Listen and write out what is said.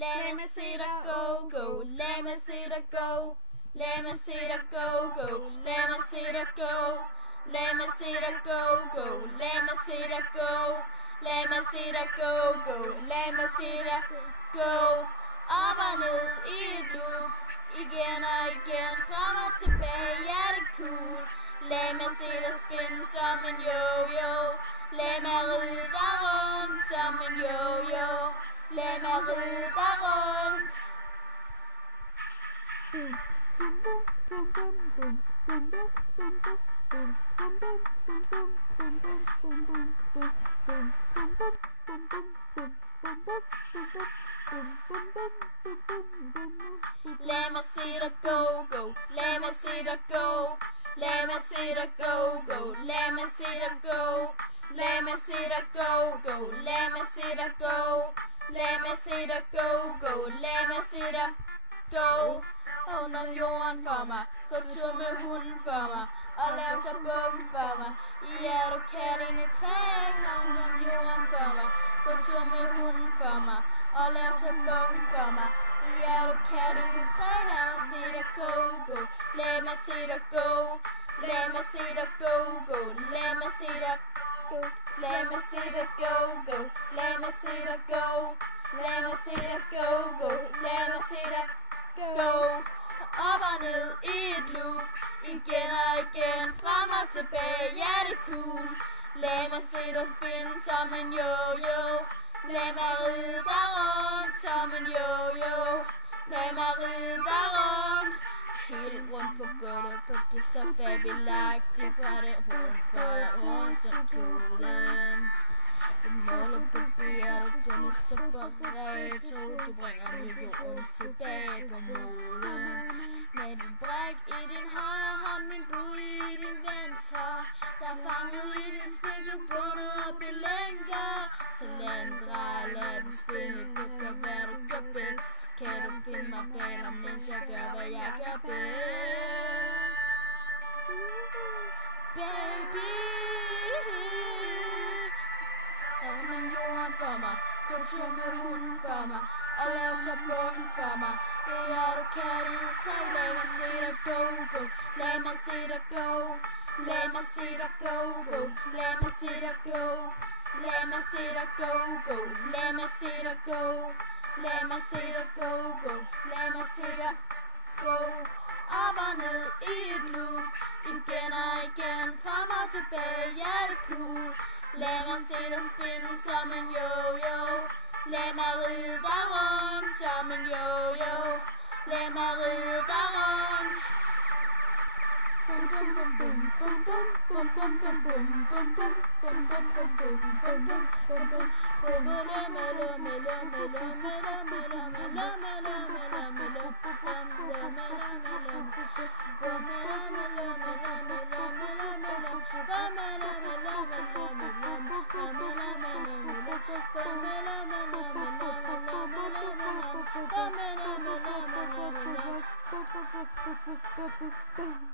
Lad mig se dig go, go. Lad mig se dig go. Lad mig se dig go, go. Lad mig se dig go. Lad mig se dig go, go. Lad mig se dig go. Lad mig se dig go, go. Lad mig se dig go. Op og ned i et loop. Igen og igen, frem og tilbage, ja det er cool. Lad mig se dig spinde som en yo-yo. Lad mig ride dig rundt som en yo-yo. Lad mig ride dig rundt. Lad mig se dig go, go. Lad mig se dig go. Lad mig se dig go, go. Lad mig se dig go. Lad mig se dig go, go. Lad mig se dig go. Lad mig se dig go, go. Lad mig se dig go. Rundt om jorden for mig. Gå tur med hunden for mig. Og lav så bukken for mig. Ja, du kan ind i træ. Rundt om jorden for mig. Gå tur med hunden for mig. Og lav så bukken for mig. Ja, du kan ind i træ. Lad mig se dig go, go. Lad mig se dig go. Lad mig se dig go, go. Lad mig se dig go. Lad mig se dig go, go. Lad mig se dig go. Lad mig se dig go, go. Lad mig se dig go. Op og ned i et loop. Igen og igen, frem og tilbage, ja det er cool. Lad mig se dig spinde som en yo-yo. Lad mig ride dig rundt som en yo-yo. Lad mig ride dig rundt. Helt rundt på gulvet, på det så babylagtigt. Var det rundt som kloden. Det måler på byer, det tønder så beredt. Du bringer millionen tilbage på moden. Med din bræk i din højre hånd, min bud i din venstre. Der er fanget i din spinkel, bundet op i lænker. Så lad den dreje, lad den spille, du gør hvad du gør bedst. Kan du finde mig bag dig, mens jeg gør hvad jeg gør bedst. Baby, rundt om jorden for mig. Gå tur med hunden for mig. Og lav så bukken for mig. Ja, du kan det i træ. Lad mig se dig go, go. Lad mig se dig go. Lad mig se dig go, go. Lad mig se dig go. Lad mig se dig go, go. Lad mig se dig go. Lad mig se dig go, go. Lad mig se dig go. Op og ned i et loop. Igen og igen, frem og tilbage, ja det er cool. Lad mig se dig spinde som en yo-yo. Lad mig ride dig rundt som en yo-yo. Lad mig ride dig rundt. Bum bum bum bum bum bum bum bum bum bum bum bum bum bum bum bum bum bum bum. Melo melo melo melo melo melo melo melo melo melo bum melo melo melo bum melo melo melo melo melo melo bum melo melo melo melo bum melo melo melo bum melo melo melo melo melo bum melo melo melo melo.